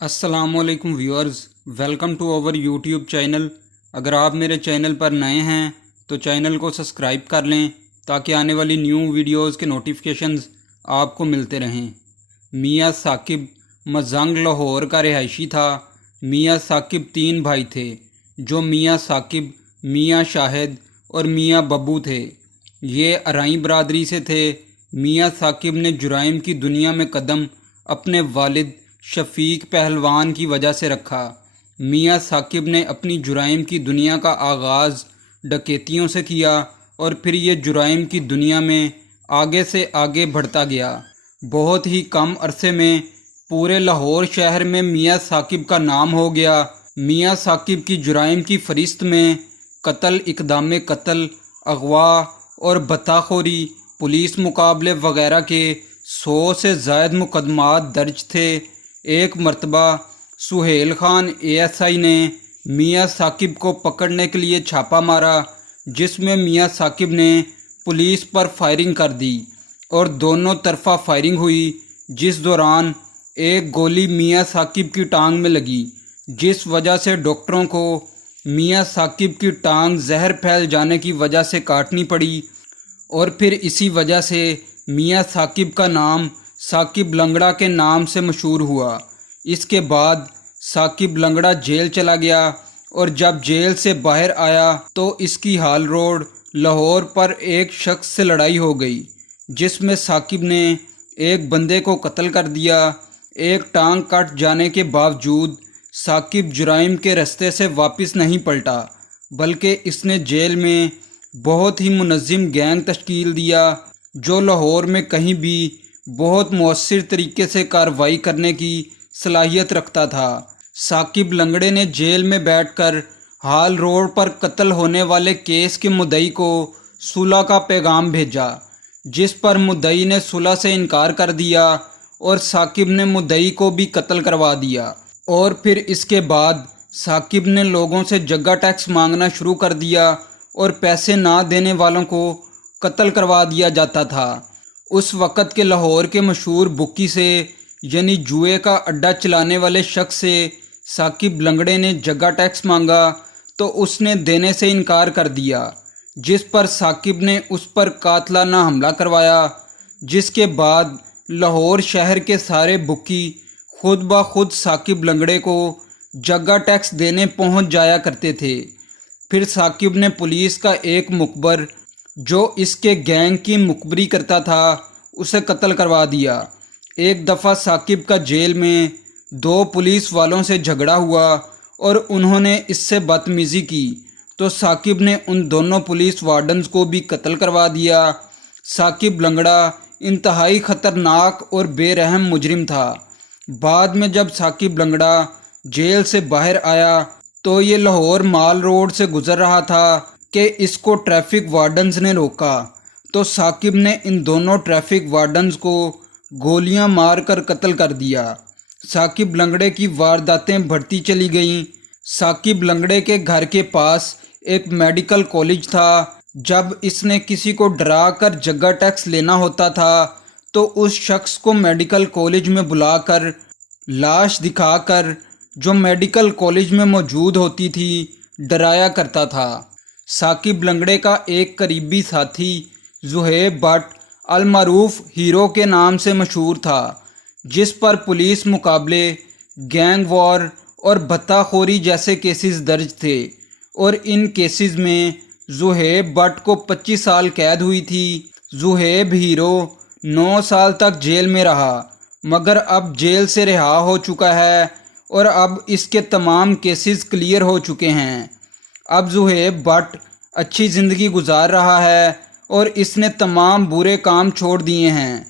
अस्सलाम वालेकुम viewers, welcome to our YouTube channel. अगर आप मेरे चैनल पर नए हैं तो चैनल को सब्सक्राइब कर लें ताकि आने वाली न्यू वीडियोस के नोटिफिकेशंस आपको मिलते रहें। मियाँ साकिब मजंग लाहौर का रिहायशी था। मियाँ साकिब 3 भाई थे जो मियाँ साकिब, मियाँ शाहिद और मियाँ बब्बू थे। ये अराई बरादरी से थे। मियाँ साकिब ने जुराइम की दुनिया में कदम अपने वालिद शफीक पहलवान की वजह से रखा। मियाँ साकिब ने अपनी जुराइम की दुनिया का आगाज़ डकैतियों से किया और फिर ये जुराइम की दुनिया में आगे से आगे बढ़ता गया। बहुत ही कम अरसे में पूरे लाहौर शहर में मियाँ साकिब का नाम हो गया। मियाँ साकिब की जुराइम की फरिस्त में कत्ल, इक़दाम कत्ल, अगवा और बत्ताखोरी, पुलिस मुकाबले वगैरह के 100 से ज़ायद मुकदमात दर्ज थे। एक मर्तबा सुहेल खान एएसआई ने मियाँ साकिब को पकड़ने के लिए छापा मारा, जिसमें मियाँ साकिब ने पुलिस पर फायरिंग कर दी और दोनों तरफा फायरिंग हुई, जिस दौरान एक गोली मियाँ साकिब की टांग में लगी, जिस वजह से डॉक्टरों को मियाँ साकिब की टांग जहर फैल जाने की वजह से काटनी पड़ी और फिर इसी वजह से मियाँ साकिब का नाम साकिब लंगड़ा के नाम से मशहूर हुआ। इसके बाद साकिब लंगड़ा जेल चला गया और जब जेल से बाहर आया तो इसकी हाल रोड लाहौर पर एक शख्स से लड़ाई हो गई, जिसमें साकिब ने एक बंदे को कत्ल कर दिया। एक टांग कट जाने के बावजूद साकिब जुराइम के रास्ते से वापस नहीं पलटा, बल्कि इसने जेल में बहुत ही मुनज़्ज़म गैंग तश्कील दिया जो लाहौर में कहीं भी बहुत मौसर तरीके से कार्रवाई करने की सलाहियत रखता था। साकिब लंगड़े ने जेल में बैठकर हाल रोड पर कत्ल होने वाले केस के मुद्दई को सुलह का पैगाम भेजा, जिस पर मुद्दई ने सुलह से इनकार कर दिया और साकिब ने मुद्दई को भी कत्ल करवा दिया। और फिर इसके बाद साकिब ने लोगों से जगह टैक्स मांगना शुरू कर दिया और पैसे ना देने वालों को कत्ल करवा दिया जाता था। उस वक़्त के लाहौर के मशहूर बुक्की से, यानी जुए का अड्डा चलाने वाले शख्स से साकिब लंगड़े ने जगह टैक्स मांगा तो उसने देने से इनकार कर दिया, जिस पर साकिब ने उस पर कातलाना हमला करवाया, जिसके बाद लाहौर शहर के सारे बुक्की खुद ब खुद साकिब लंगड़े को जगह टैक्स देने पहुंच जाया करते थे। फिर साकिब ने पुलिस का एक मुखबर जो इसके गैंग की मुखबरी करता था उसे कत्ल करवा दिया। एक दफ़ा साकिब का जेल में 2 पुलिस वालों से झगड़ा हुआ और उन्होंने इससे बदतमीज़ी की तो साकिब ने उन दोनों पुलिस वार्डन्स को भी कत्ल करवा दिया। साकिब लंगड़ा इंतहाई ख़तरनाक और बेरहम मुजरिम था। बाद में जब साकिब लंगड़ा जेल से बाहर आया तो ये लाहौर माल रोड से गुज़र रहा था कि इसको ट्रैफिक वार्डन्स ने रोका तो साकिब ने इन दोनों ट्रैफिक वार्डन्स को गोलियां मारकर कत्ल कर दिया। साकिब लंगड़े की वारदातें बढ़ती चली गईं। साकिब लंगड़े के घर के पास एक मेडिकल कॉलेज था। जब इसने किसी को डरा कर जगह टैक्स लेना होता था तो उस शख्स को मेडिकल कॉलेज में बुलाकर लाश दिखाकर, जो मेडिकल कॉलेज में मौजूद होती थी, डराया करता था। साकिब लंगड़े का एक करीबी साथी ज़ुहैब भट्ट अलमारूफ हीरो के नाम से मशहूर था, जिस पर पुलिस मुकाबले, गैंग वॉर और भत्ताखोरी जैसे केसेस दर्ज थे और इन केसेस में ज़ुहैब भट्ट को 25 साल कैद हुई थी। ज़ुहैब हीरो 9 साल तक जेल में रहा, मगर अब जेल से रिहा हो चुका है और अब इसके तमाम केसेस क्लियर हो चुके हैं। अब ज़ुहैब भट्ट अच्छी ज़िंदगी गुजार रहा है और इसने तमाम बुरे काम छोड़ दिए हैं।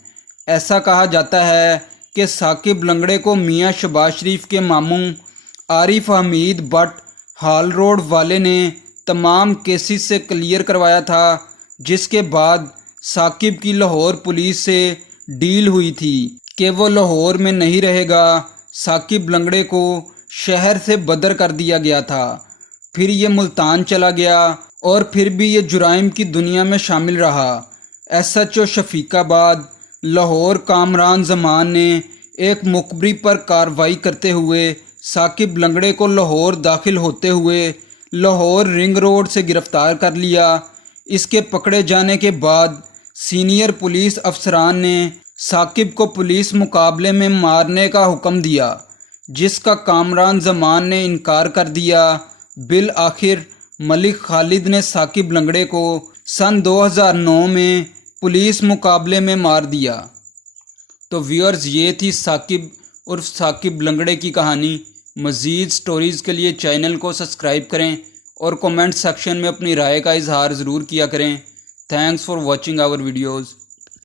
ऐसा कहा जाता है कि साकिब लंगड़े को मियाँ शहबाज शरीफ के मामू आरिफ हमीद भट्ट हाल रोड वाले ने तमाम केसेस से क्लियर करवाया था, जिसके बाद साकिब की लाहौर पुलिस से डील हुई थी कि वो लाहौर में नहीं रहेगा। साकिब लंगड़े को शहर से बदर कर दिया गया था। फिर ये मुल्तान चला गया और फिर भी ये जुराइम की दुनिया में शामिल रहा। SHO शफीकाबाद लाहौर कामरान जमान ने एक मुखबरी पर कार्रवाई करते हुए साकिब लंगड़े को लाहौर दाखिल होते हुए लाहौर रिंग रोड से गिरफ्तार कर लिया। इसके पकड़े जाने के बाद सीनियर पुलिस अफसरान ने साकिब को पुलिस मुकाबले में मारने का हुक्म दिया, जिसका कामरान जमान ने इनकार कर दिया। बिल आखिर मलिक खालिद ने साकिब लंगड़े को सन 2009 में पुलिस मुकाबले में मार दिया। तो व्यूअर्स, ये थी साकिब उर्फ साकिब लंगड़े की कहानी। मज़ीद स्टोरीज़ के लिए चैनल को सब्सक्राइब करें और कमेंट सेक्शन में अपनी राय का इजहार ज़रूर किया करें। Thanks for watching our videos.